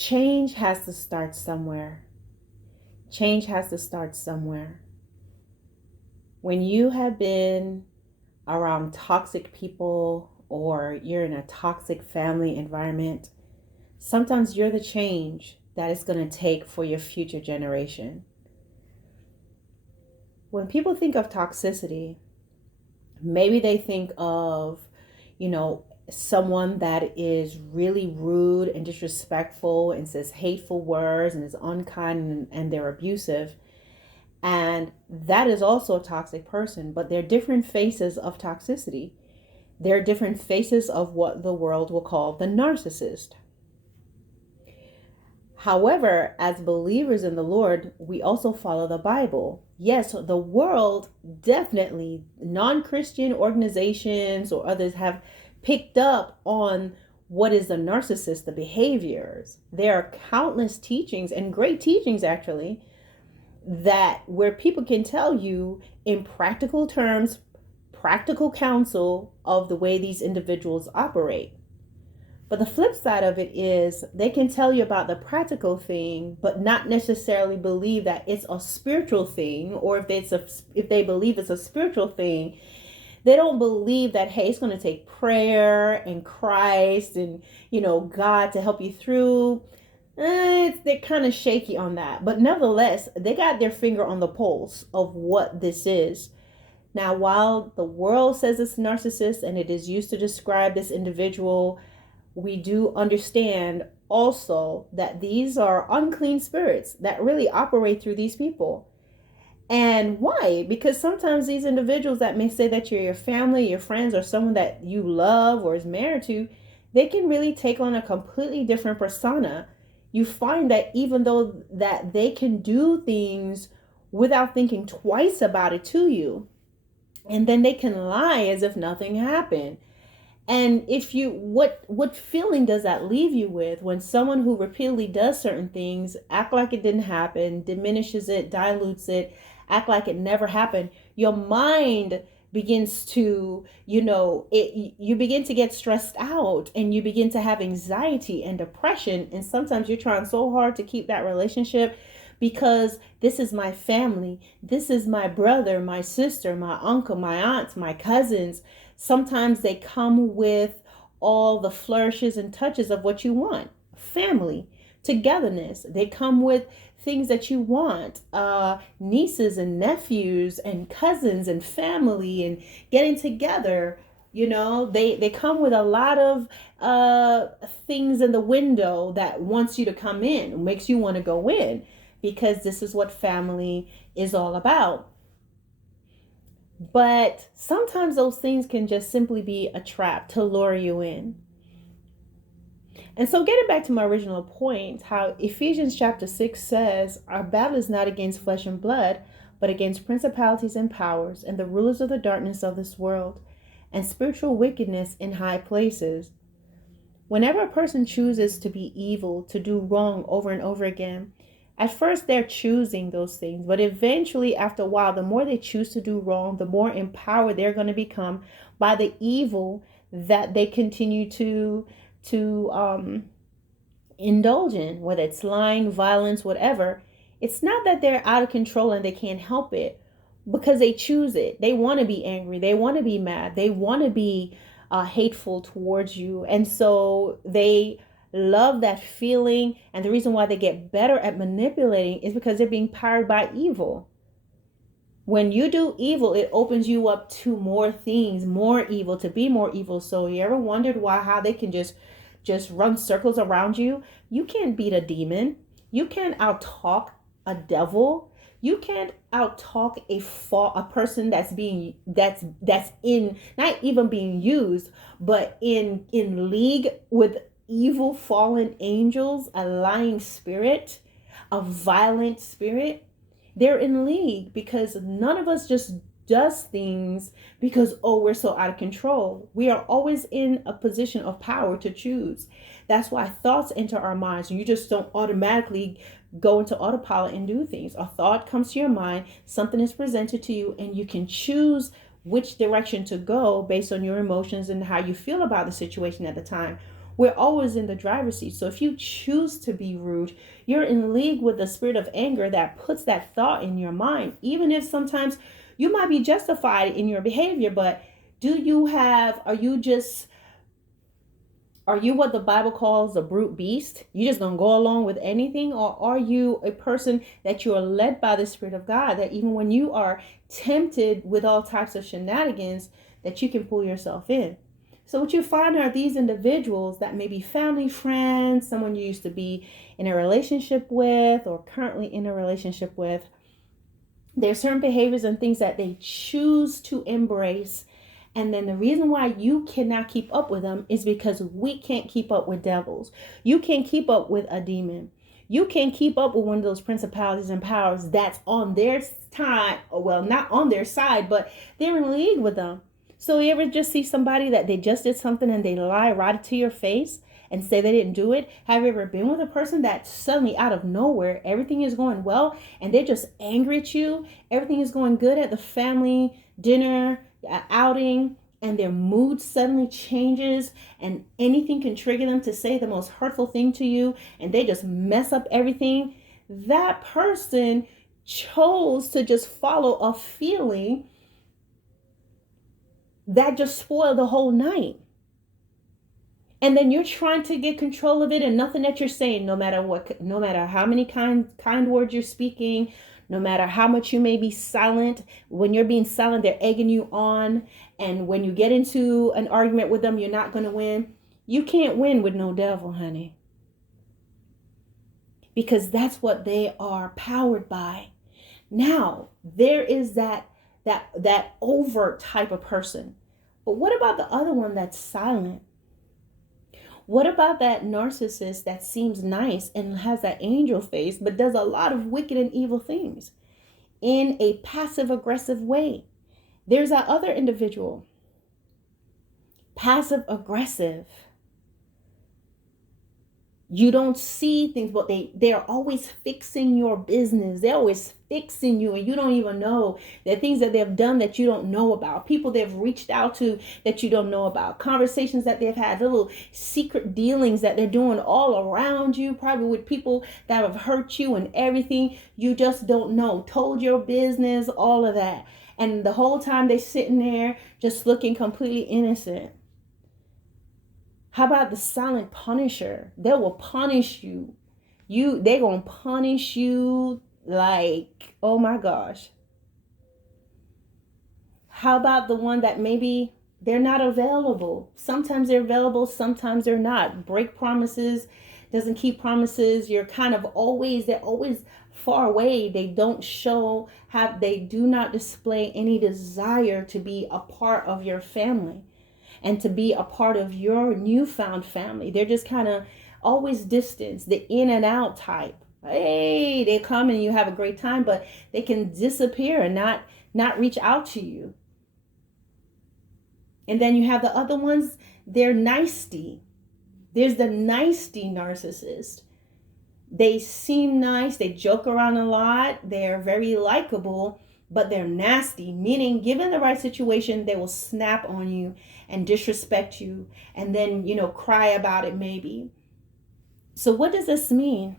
Change has to start somewhere. Change has to start somewhere. When you have been around toxic people or you're in a toxic family environment, sometimes you're the change that it's going to take for your future generation. When people think of toxicity, maybe they think of, someone that is really rude and disrespectful and says hateful words and is unkind and they're abusive. And that is also a toxic person, but they're different faces of toxicity. They're different faces of what the world will call the narcissist. However, as believers in the Lord, we also follow the Bible. Yes, the world definitely, non-Christian organizations or others have picked up on what is the narcissist, the behaviors. There are countless teachings and great teachings actually that where people can tell you in practical terms, practical counsel of the way these individuals operate. But the flip side of it is they can tell you about the practical thing, but not necessarily believe that it's a spiritual thing, or if they believe it's a spiritual thing, they don't believe that, hey, it's going to take prayer and Christ and, God to help you through. They're kind of shaky on that. But nevertheless, they got their finger on the pulse of what this is. Now, while the world says it's narcissist and it is used to describe this individual, we do understand also that these are unclean spirits that really operate through these people. And why? Because sometimes these individuals that may say that you're your family, your friends, or someone that you love or is married to, they can really take on a completely different persona. You find that even though that they can do things without thinking twice about it to you, and then they can lie as if nothing happened. And what feeling does that leave you with when someone who repeatedly does certain things act like it didn't happen, diminishes it, dilutes it, act like it never happened? Your mind begins to, you begin to get stressed out and you begin to have anxiety and depression. And sometimes you're trying so hard to keep that relationship because this is my family. This is my brother, my sister, my uncle, my aunts, my cousins. Sometimes they come with all the flourishes and touches of what you want. Family, togetherness. They come with things that you want. Nieces and nephews and cousins and family and getting together. They come with a lot of things in the window that wants you to come in, makes you want to go in, because this is what family is all about. But sometimes those things can just simply be a trap to lure you in. And so getting back to my original point, how Ephesians chapter 6 says, our battle is not against flesh and blood, but against principalities and powers and the rulers of the darkness of this world and spiritual wickedness in high places. Whenever a person chooses to be evil, to do wrong over and over again, at first they're choosing those things, but eventually after a while, the more they choose to do wrong, the more empowered they're going to become by the evil that they continue to indulge in, whether it's lying, violence, whatever. It's not that they're out of control and they can't help it, because they choose it. They want to be angry. They want to be mad. They want to be hateful towards you. And so they love that feeling. And the reason why they get better at manipulating is because they're being powered by evil. When you do evil, it opens you up to more things, more evil, to be more evil. So you ever wondered how they can just run circles around you? You can't beat a demon. You can't outtalk a devil. You can't outtalk a person that's in not even being used, but in league with evil fallen angels, a lying spirit, a violent spirit. They're in league because none of us just does things because, we're so out of control. We are always in a position of power to choose. That's why thoughts enter our minds. You just don't automatically go into autopilot and do things. A thought comes to your mind, something is presented to you, and you can choose which direction to go based on your emotions and how you feel about the situation at the time. we're always in the driver's seat. So if you choose to be rude, you're in league with the spirit of anger that puts that thought in your mind. Even if sometimes you might be justified in your behavior, but are you what the Bible calls a brute beast? You just gonna go along with anything? Or are you a person that you are led by the Spirit of God, that even when you are tempted with all types of shenanigans, that you can pull yourself in? So what you find are these individuals that may be family, friends, someone you used to be in a relationship with or currently in a relationship with. There are certain behaviors and things that they choose to embrace. And then the reason why you cannot keep up with them is because we can't keep up with devils. You can't keep up with a demon. You can't keep up with one of those principalities and powers that's on their time. Well, not on their side, but they're in league with them. So you ever just see somebody that they just did something and they lie right to your face and say they didn't do it? Have you ever been with a person that suddenly out of nowhere, everything is going well and they're just angry at you? Everything is going good at the family dinner, outing, and their mood suddenly changes and anything can trigger them to say the most hurtful thing to you and they just mess up everything. That person chose to just follow a feeling that just spoiled the whole night. And then you're trying to get control of it, and nothing that you're saying, no matter how many kind words you're speaking, no matter how much you may be silent, when you're being silent, they're egging you on. And when you get into an argument with them, you're not going to win. You can't win with no devil, honey. Because that's what they are powered by. Now, there is that overt type of person. But what about the other one that's silent? What about that narcissist that seems nice and has that angel face, but does a lot of wicked and evil things in a passive aggressive way? There's that other individual, passive aggressive. You don't see things, but they're always fixing your business. They're always fixing you, and you don't even know the things that they've done that you don't know about. People they've reached out to that you don't know about. Conversations that they've had, little secret dealings that they're doing all around you, probably with people that have hurt you and everything. You just don't know. Told your business, all of that. And the whole time they're sitting there just looking completely innocent. How about the silent punisher? They will punish you. They're going to punish you like, oh my gosh. How about the one that maybe they're not available? Sometimes they're available, sometimes they're not. Break promises, doesn't keep promises. They're always far away. They don't they do not display any desire to be a part of your family and to be a part of your newfound family. They're just kind of always distance, the in and out type. Hey, they come and you have a great time, but they can disappear and not reach out to you. And then you have the other ones, they're nicety. There's the nicety narcissist. They seem nice, they joke around a lot, they're very likable, but they're nasty, meaning given the right situation, they will snap on you and disrespect you and then, cry about it maybe. So what does this mean?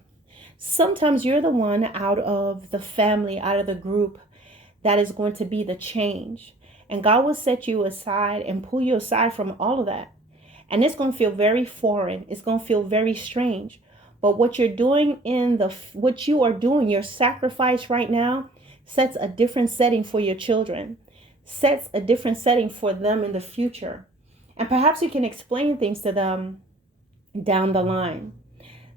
Sometimes you're the one out of the family, out of the group that is going to be the change. And God will set you aside and pull you aside from all of that. And it's going to feel very foreign. It's going to feel very strange. But what you're doing your sacrifice right now, sets a different setting for your children, sets a different setting for them in the future. And perhaps you can explain things to them down the line.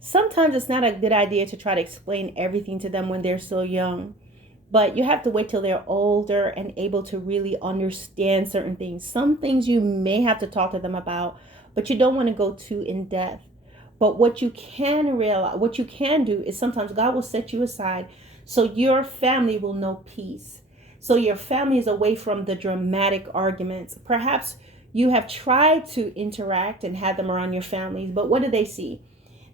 Sometimes it's not a good idea to try to explain everything to them when they're so young, but you have to wait till they're older and able to really understand certain things. Some things you may have to talk to them about, but you don't want to go too in depth. But what you can do is sometimes God will set you aside so your family will know peace. So your family is away from the dramatic arguments. Perhaps you have tried to interact and have them around your families, but what do they see?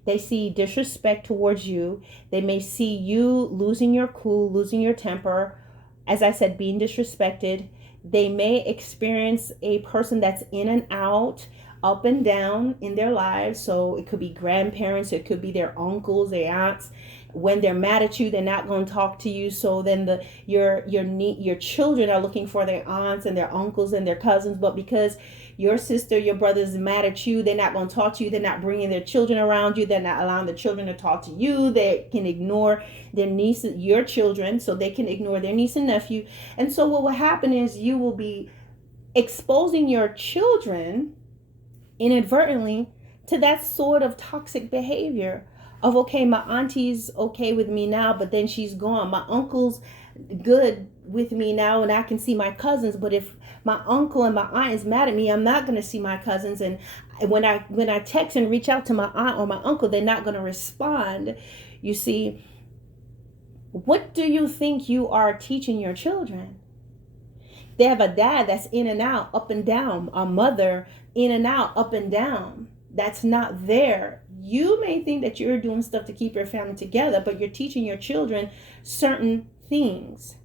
They see disrespect towards you. They may see you losing your cool, losing your temper. As I said, being disrespected. They may experience a person that's in and out, up and down in their lives. So it could be grandparents, it could be their uncles, their aunts. When they're mad at you, they're not going to talk to you. So then your children are looking for their aunts and their uncles and their cousins, but because your sister, your brother is mad at you, they're not going to talk to you. They're not bringing their children around you. They're not allowing the children to talk to you. They can ignore their niece, your children, so they can ignore their niece and nephew. And so what will happen is you will be exposing your children inadvertently to that sort of toxic behavior of, okay, my auntie's okay with me now, but then she's gone. My uncle's good with me now and I can see my cousins, but if my uncle and my aunt is mad at me, I'm not going to see my cousins. And when I text and reach out to my aunt or my uncle, they're not going to respond. You see, what do you think you are teaching your children? They have a dad that's in and out, up and down, a mother in and out, up and down. That's not there. You may think that you're doing stuff to keep your family together, but you're teaching your children certain things.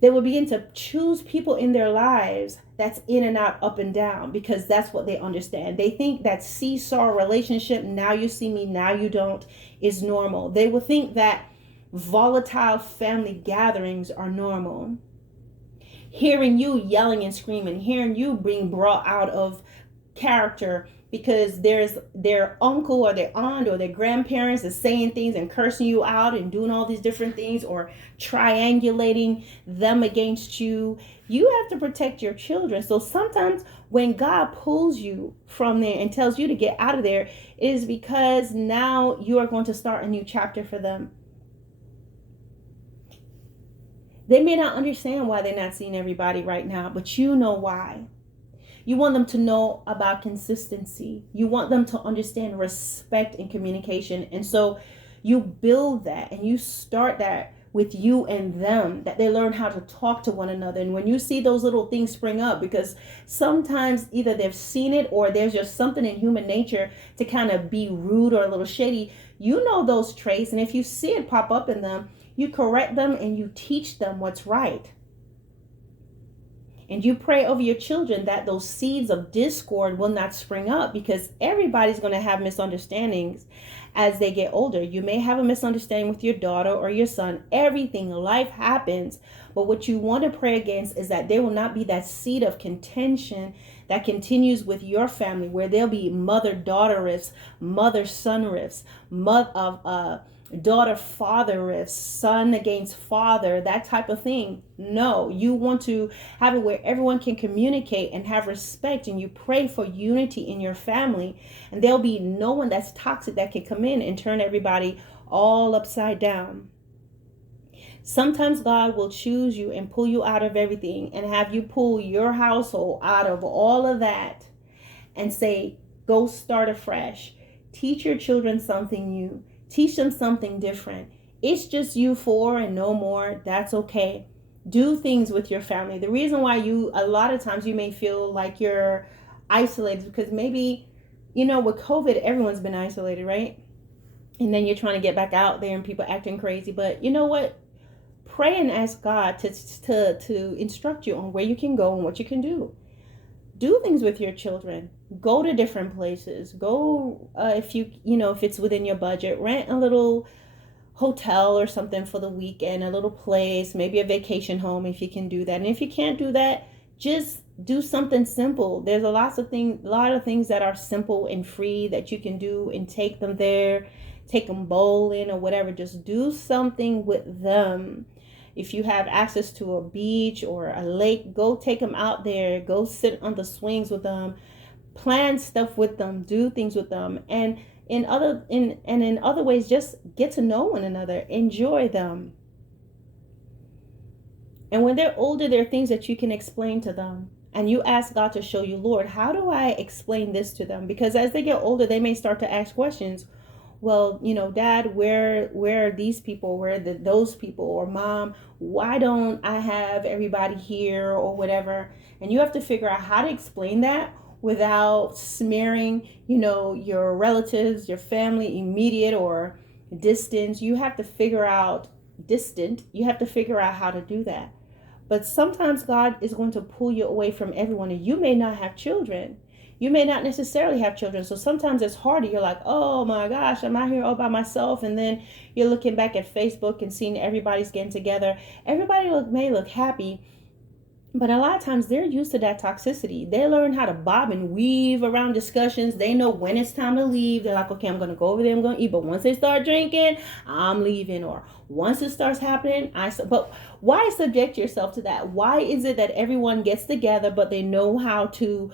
They will begin to choose people in their lives that's in and out, up and down, because that's what they understand. They think that seesaw relationship, now you see me, now you don't, is normal. They will think that volatile family gatherings are normal. Hearing you yelling and screaming, hearing you being brought out of character because there's their uncle or their aunt or their grandparents is saying things and cursing you out and doing all these different things, or triangulating them against you. You have to protect your children. So sometimes when God pulls you from there and tells you to get out of there, it is because now you are going to start a new chapter for them. They may not understand why they're not seeing everybody right now, but you know why. You want them to know about consistency. You want them to understand respect and communication. And so you build that and you start that with you and them, that they learn how to talk to one another. And when you see those little things spring up, because sometimes either they've seen it or there's just something in human nature to kind of be rude or a little shady, you know those traits. And if you see it pop up in them, you correct them and you teach them what's right. And you pray over your children that those seeds of discord will not spring up, because everybody's going to have misunderstandings as they get older. You may have a misunderstanding with your daughter or your son. Everything, life happens. But what you want to pray against is that there will not be that seed of contention that continues with your family, where there'll be mother-daughter rifts, mother-son rifts, daughter-father rifts, son against father, that type of thing. No, you want to have it where everyone can communicate and have respect, and you pray for unity in your family, and there'll be no one that's toxic that can come in and turn everybody all upside down. Sometimes God will choose you and pull you out of everything and have you pull your household out of all of that and say, go start afresh. Teach your children something new. Teach them something different. It's just you four and no more. That's okay. Do things with your family. The reason why a lot of times you may feel like you're isolated, because maybe, with COVID, everyone's been isolated, right? And then you're trying to get back out there and people acting crazy. But you know what? Pray and ask God to instruct you on where you can go and what you can do. Do things with your children. Go to different places. Go, if it's within your budget, rent a little hotel or something for the weekend, a little place, maybe a vacation home if you can do that. And if you can't do that, just do something simple. There's a lot of things that are simple and free that you can do and take them there, take them bowling or whatever. Just do something with them. If you have access to a beach or a lake, go take them out there. Go sit on the swings with them. Plan stuff with them. Do things with them. And in other ways, just get to know one another. Enjoy them. And when they're older, there are things that you can explain to them. And you ask God to show you, Lord, how do I explain this to them? Because as they get older, they may start to ask questions. Well, Dad, where are these people? Where are those people? Or Mom, why don't I have everybody here or whatever? And you have to figure out how to explain that without smearing, your relatives, your family, immediate or distant. You have to figure out how to do that. But sometimes God is going to pull you away from everyone, and you may not have children. You may not necessarily have children. So sometimes it's harder. You're like, oh my gosh, I'm out here all by myself. And then you're looking back at Facebook and seeing everybody's getting together. Everybody may look happy, but a lot of times they're used to that toxicity. They learn how to bob and weave around discussions. They know when it's time to leave. They're like, okay, I'm going to go over there. I'm going to eat. But once they start drinking, I'm leaving. Or once it starts happening, but why subject yourself to that? Why is it that everyone gets together, but they know how to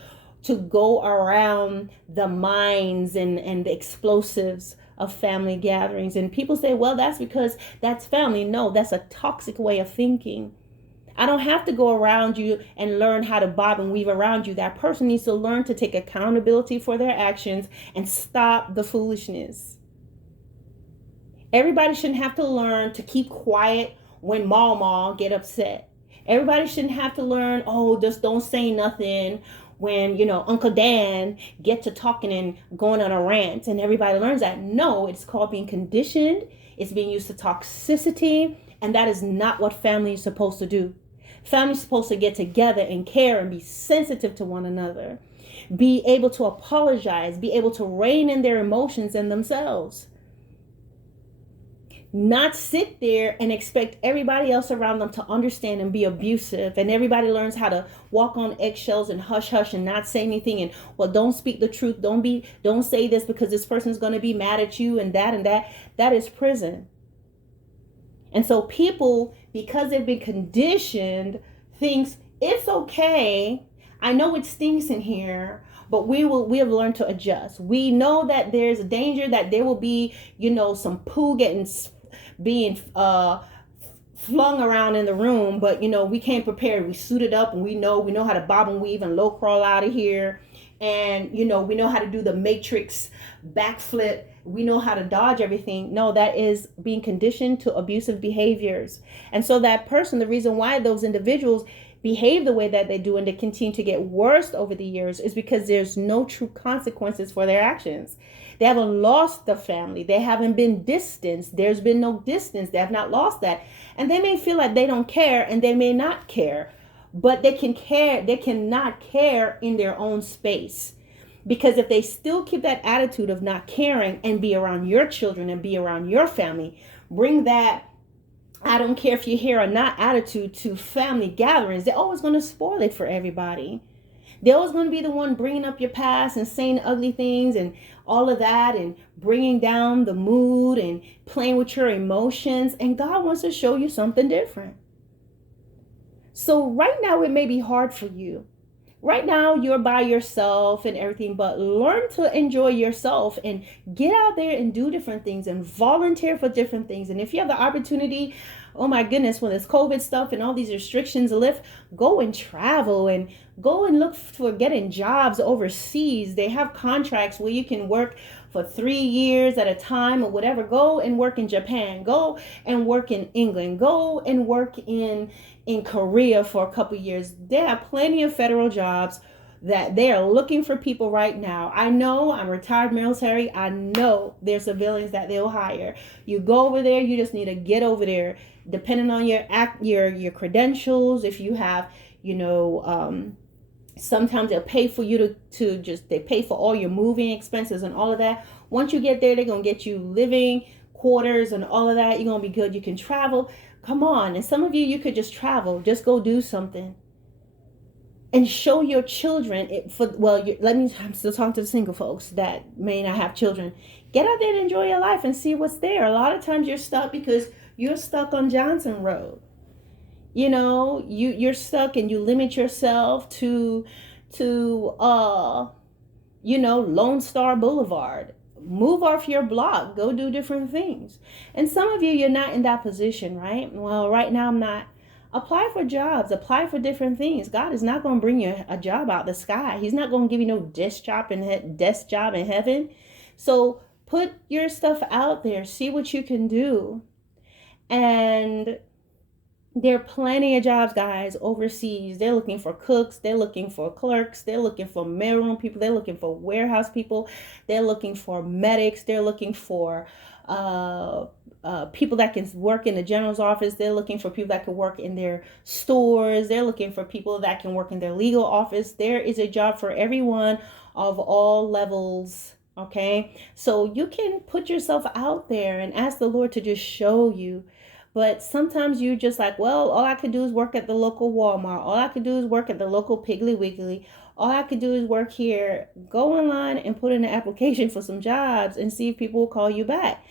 go around the mines and the explosives of family gatherings? And people say, well, that's because that's family. No, that's a toxic way of thinking. I don't have to go around you and learn how to bob and weave around you. That person needs to learn to take accountability for their actions and stop the foolishness. Everybody shouldn't have to learn to keep quiet when Mama get upset. Everybody shouldn't have to learn, oh, just don't say nothing when, Uncle Dan get to talking and going on a rant, and everybody learns that. No, it's called being conditioned. It's being used to toxicity, and that is not what family is supposed to do. Family's supposed to get together and care and be sensitive to one another, be able to apologize, be able to rein in their emotions and themselves. Not sit there and expect everybody else around them to understand and be abusive. And everybody learns how to walk on eggshells and hush hush and not say anything. And, well, don't speak the truth. Don't say this because this person's going to be mad at you and that and that. That is prison. And so people, because they've been conditioned, thinks it's okay. I know it stinks in here, but we have learned to adjust. We know that there's a danger that there will be, some poo being flung around in the room, but we came prepared. We suited up and we know how to bob and weave and low crawl out of here. And we know how to do the matrix backflip. We know how to dodge everything. No, that is being conditioned to abusive behaviors. And so that person, the reason why those individuals behave the way that they do and they continue to get worse over the years is because there's no true consequences for their actions. They haven't lost the family. They haven't been distanced. There's been no distance. They have not lost that. And they may feel like they don't care, and they may not care, but they can care. They cannot care in their own space. Because if they still keep that attitude of not caring and be around your children and be around your family, bring that I don't care if you're here or not attitude to family gatherings, they're always going to spoil it for everybody. They're always going to be the one bringing up your past and saying ugly things and all of that and bringing down the mood and playing with your emotions. And God wants to show you something different. So right now it may be hard for you. Right now you're by yourself and everything, but learn to enjoy yourself and get out there and do different things and volunteer for different things. And if you have the opportunity, oh my goodness, when this COVID stuff and all these restrictions lift, go and travel and go and look for getting jobs overseas. They have contracts where you can work for 3 years at a time or whatever. Go and work in Japan. Go and work in England. Go and work in Korea for a couple years. There are plenty of federal jobs that they are looking for people right now. I know, I'm retired military. I know there's civilians that they'll hire. You go over there, you just need to get over there. Depending on your credentials, if you have, sometimes they'll pay for you they pay for all your moving expenses and all of that. Once you get there, they're going to get you living quarters and all of that. You're going to be good. You can travel. Come on. And some of you could just travel. Just go do something. And show your children I'm still talking to the single folks that may not have children. Get out there and enjoy your life and see what's there. A lot of times you're stuck because you're stuck on Johnson Road. You're stuck and you limit yourself to Lone Star Boulevard. Move off your block. Go do different things. And some of you're not in that position, right? Well, right now I'm not. Apply for jobs. Apply for different things. God is not going to bring you a job out the sky. He's not going to give you no desk job in heaven. So put your stuff out there. See what you can do. And there are plenty of jobs, guys, overseas. They're looking for cooks. They're looking for clerks. They're looking for mailroom people. They're looking for warehouse people. They're looking for medics. They're looking for people that can work in the general's office. They're looking for people that can work in their stores. They're looking for people that can work in their legal office. There is a job for everyone of all levels. Okay, so you can put yourself out there and ask the Lord to just show you. But sometimes you're just like, well, all I could do is work at the local Walmart. All I could do is work at the local Piggly Wiggly. All I could do is work here. Go online and put in an application for some jobs and see if people will call you back.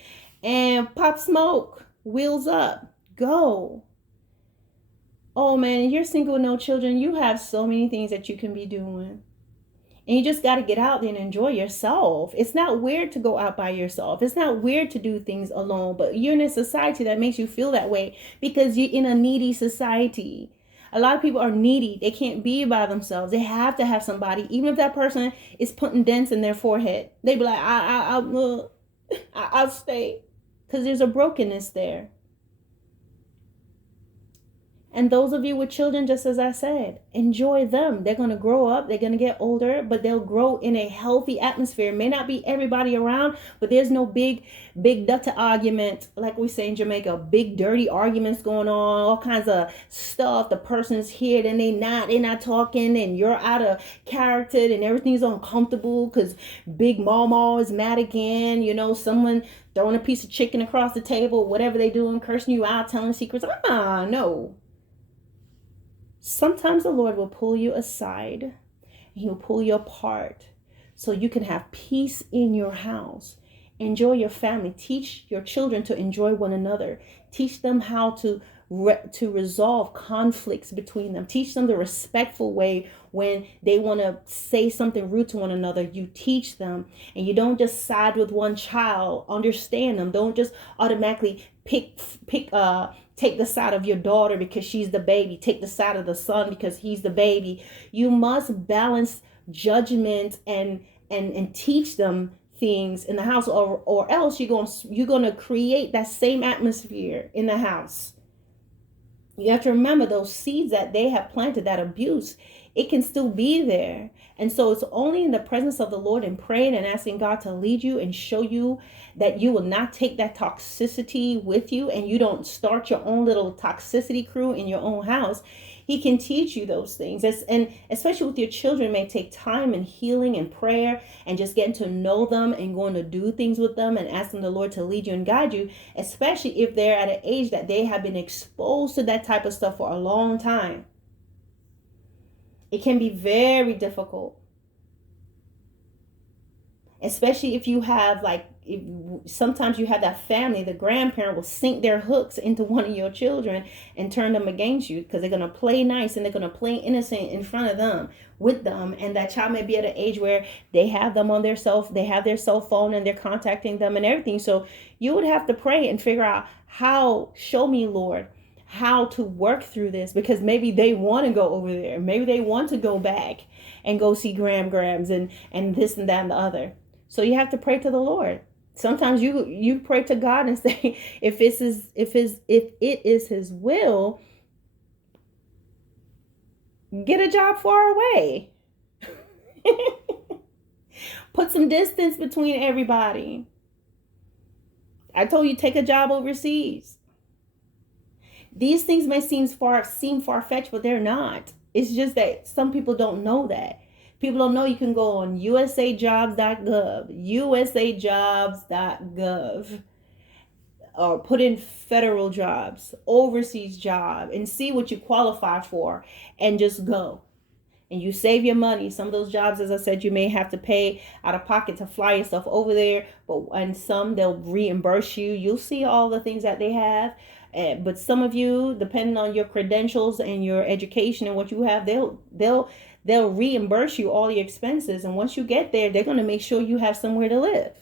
And pop smoke, wheels up, go. Oh man, you're single with no children. You have so many things that you can be doing. And you just got to get out there and enjoy yourself. It's not weird to go out by yourself. It's not weird to do things alone, but you're in a society that makes you feel that way because you're in a needy society. A lot of people are needy. They can't be by themselves. They have to have somebody, even if that person is putting dents in their forehead. They be like, I'll stay, because there's a brokenness there. And those of you with children, just as I said, enjoy them. They're going to grow up. They're going to get older, but they'll grow in a healthy atmosphere. It may not be everybody around, but there's no big dirty argument, like we say in Jamaica, big dirty arguments going on, all kinds of stuff. The person's here, then they're not talking, and you're out of character, and everything's uncomfortable because Big Mama is mad again. You know, someone throwing a piece of chicken across the table, whatever they doing, cursing you out, telling secrets. No. Sometimes the Lord will pull you aside and He'll pull you apart so you can have peace in your house. Enjoy your family. Teach your children to enjoy one another. Teach them how to resolve conflicts between them. Teach them the respectful way when they want to say something rude to one another. You teach them, and you don't just side with one child. Understand them. Don't just automatically take the side of your daughter because she's the baby. Take the side of the son because he's the baby. You must balance judgment and teach them things in the house, or else you're going to create that same atmosphere in the house. You have to remember those seeds that they have planted, that abuse, it can still be there. And so it's only in the presence of the Lord and praying and asking God to lead you and show you that you will not take that toxicity with you, and you don't start your own little toxicity crew in your own house. He can teach you those things. And especially with your children, it may take time and healing and prayer and just getting to know them and going to do things with them and asking the Lord to lead you and guide you, especially if they're at an age that they have been exposed to that type of stuff for a long time. It can be very difficult, especially if you have sometimes you have that family, the grandparent will sink their hooks into one of your children and turn them against you because they're going to play nice and they're going to play innocent in front of them, with them. And that child may be at an age where they have them on their cell phone and they're contacting them and everything. So you would have to pray and figure out show me, Lord, how to work through this, because maybe they want to go over there. Maybe they want to go back and go see grams and this and that and the other. So you have to pray to the Lord. Sometimes you pray to God and say, if it is His will, get a job far away. Put some distance between everybody. I told you, take a job overseas. These things may seem far-fetched, but they're not. It's just that some people don't know that. People don't know you can go on usajobs.gov, or put in federal jobs, overseas job, and see what you qualify for, and just go. And you save your money. Some of those jobs, as I said, you may have to pay out of pocket to fly yourself over there, and some they'll reimburse you. You'll see all the things that they have. But some of you, depending on your credentials and your education and what you have, they'll reimburse you all your expenses. And once you get there, they're going to make sure you have somewhere to live.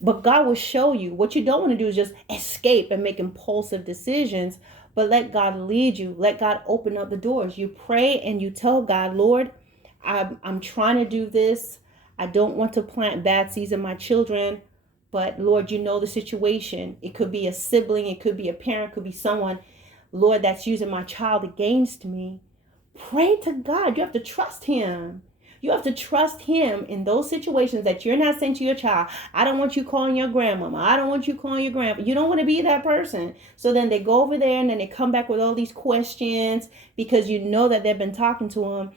But God will show you. What you don't want to do is just escape and make impulsive decisions, but let God lead you. Let God open up the doors. You pray and you tell God, Lord, I'm trying to do this. I don't want to plant bad seeds in my children. But Lord, you know the situation. It could be a sibling. It could be a parent. It could be someone, Lord, that's using my child against me. Pray to God. You have to trust Him. You have to trust Him in those situations that you're not saying to your child, I don't want you calling your grandmama. I don't want you calling your grandpa. You don't want to be that person. So then they go over there and then they come back with all these questions because you know that they've been talking to them.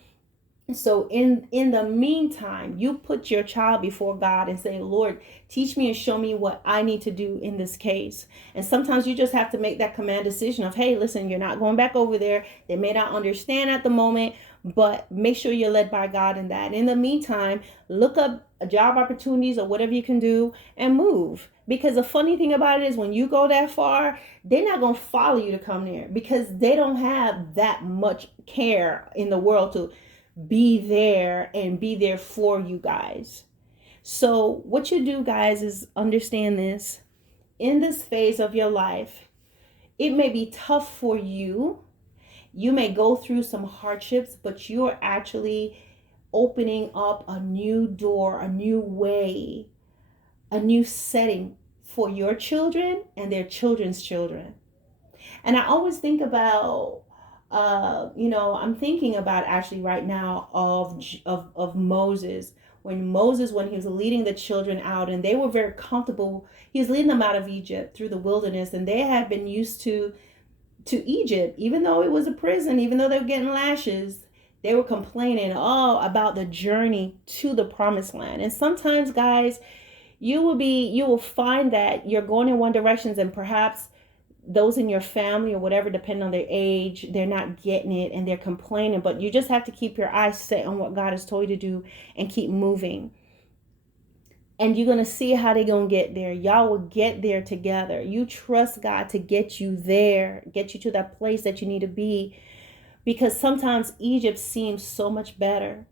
So in the meantime, you put your child before God and say, Lord, teach me and show me what I need to do in this case. And sometimes you just have to make that command decision of, hey, listen, you're not going back over there. They may not understand at the moment, but make sure you're led by God in that. In the meantime, look up job opportunities or whatever you can do and move. Because the funny thing about it is when you go that far, they're not going to follow you to come there because they don't have that much care in the world to be there and be there for you guys. So what you do, guys, is understand this. In this phase of your life, it may be tough for you. You may go through some hardships, but you're actually opening up a new door, a new way, a new setting for your children and their children's children. And I always think about I'm thinking about actually right now of Moses. When he was leading the children out and they were very comfortable. He was leading them out of Egypt through the wilderness, and they had been used to Egypt, even though it was a prison, even though they were getting lashes. They were complaining about the journey to the promised land. And sometimes, guys, you will find that you're going in one direction, and perhaps those in your family or whatever, depending on their age, they're not getting it and they're complaining. But you just have to keep your eyes set on what God has told you to do and keep moving. And you're going to see how they're going to get there. Y'all will get there together. You trust God to get you there, get you to that place that you need to be. Because sometimes Egypt seems so much better,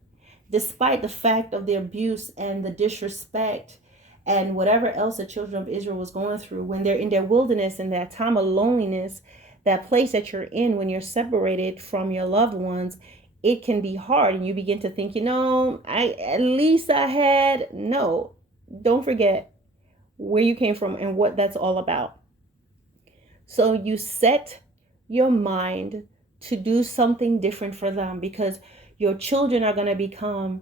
despite the fact of the abuse and the disrespect and whatever else the children of Israel was going through. When they're in their wilderness and that time of loneliness, that place that you're in when you're separated from your loved ones, it can be hard. And you begin to think, at least I had. No, don't forget where you came from and what that's all about. So you set your mind to do something different for them, because your children are going to become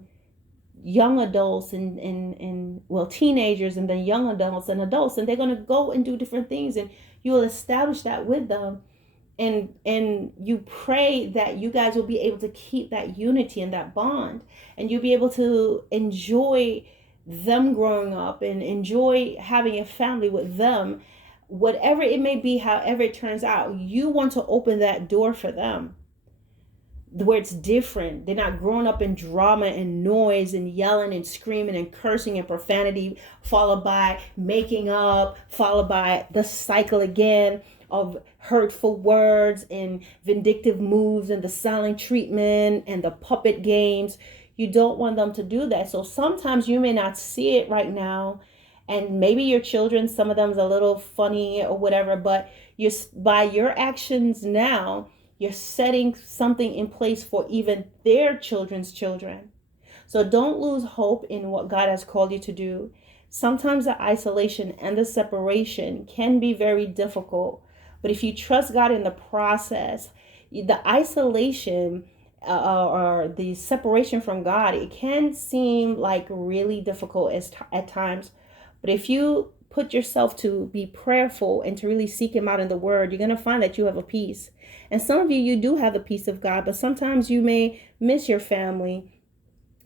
young adults and teenagers, and then young adults and adults, and they're going to go and do different things, and you will establish that with them. And you pray that you guys will be able to keep that unity and that bond, and you'll be able to enjoy them growing up and enjoy having a family with them, whatever it may be, however it turns out. You want to open that door for them where it's different. They're not growing up in drama and noise and yelling and screaming and cursing and profanity, followed by making up, followed by the cycle again of hurtful words and vindictive moves and the silent treatment and the puppet games. You don't want them to do that. So sometimes you may not see it right now, and maybe your children, some of them is a little funny or whatever, but by your actions now, you're setting something in place for even their children's children. So don't lose hope in what God has called you to do. Sometimes the isolation and the separation can be very difficult. But if you trust God in the process, the isolation or the separation from God, it can seem like really difficult at times. But if you put yourself to be prayerful and to really seek Him out in the Word, you're going to find that you have a peace. And some of you do have the peace of God, but sometimes you may miss your family,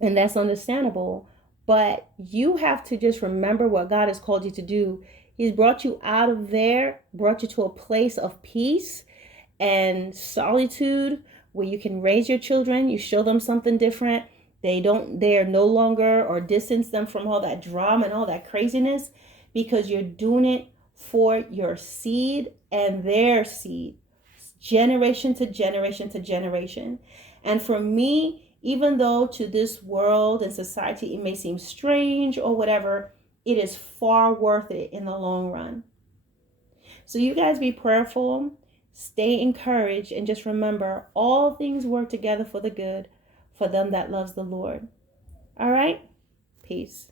and that's understandable. But you have to just remember what God has called you to do. He's brought you out of there, brought you to a place of peace and solitude where you can raise your children. You show them something different. They are no longer, or distance them from all that drama and all that craziness, because you're doing it for your seed and their seed, generation to generation to generation. And for me, even though to this world and society it may seem strange or whatever, it is far worth it in the long run. So you guys be prayerful, stay encouraged, and just remember, all things work together for the good for them that loves the Lord. All right? Peace.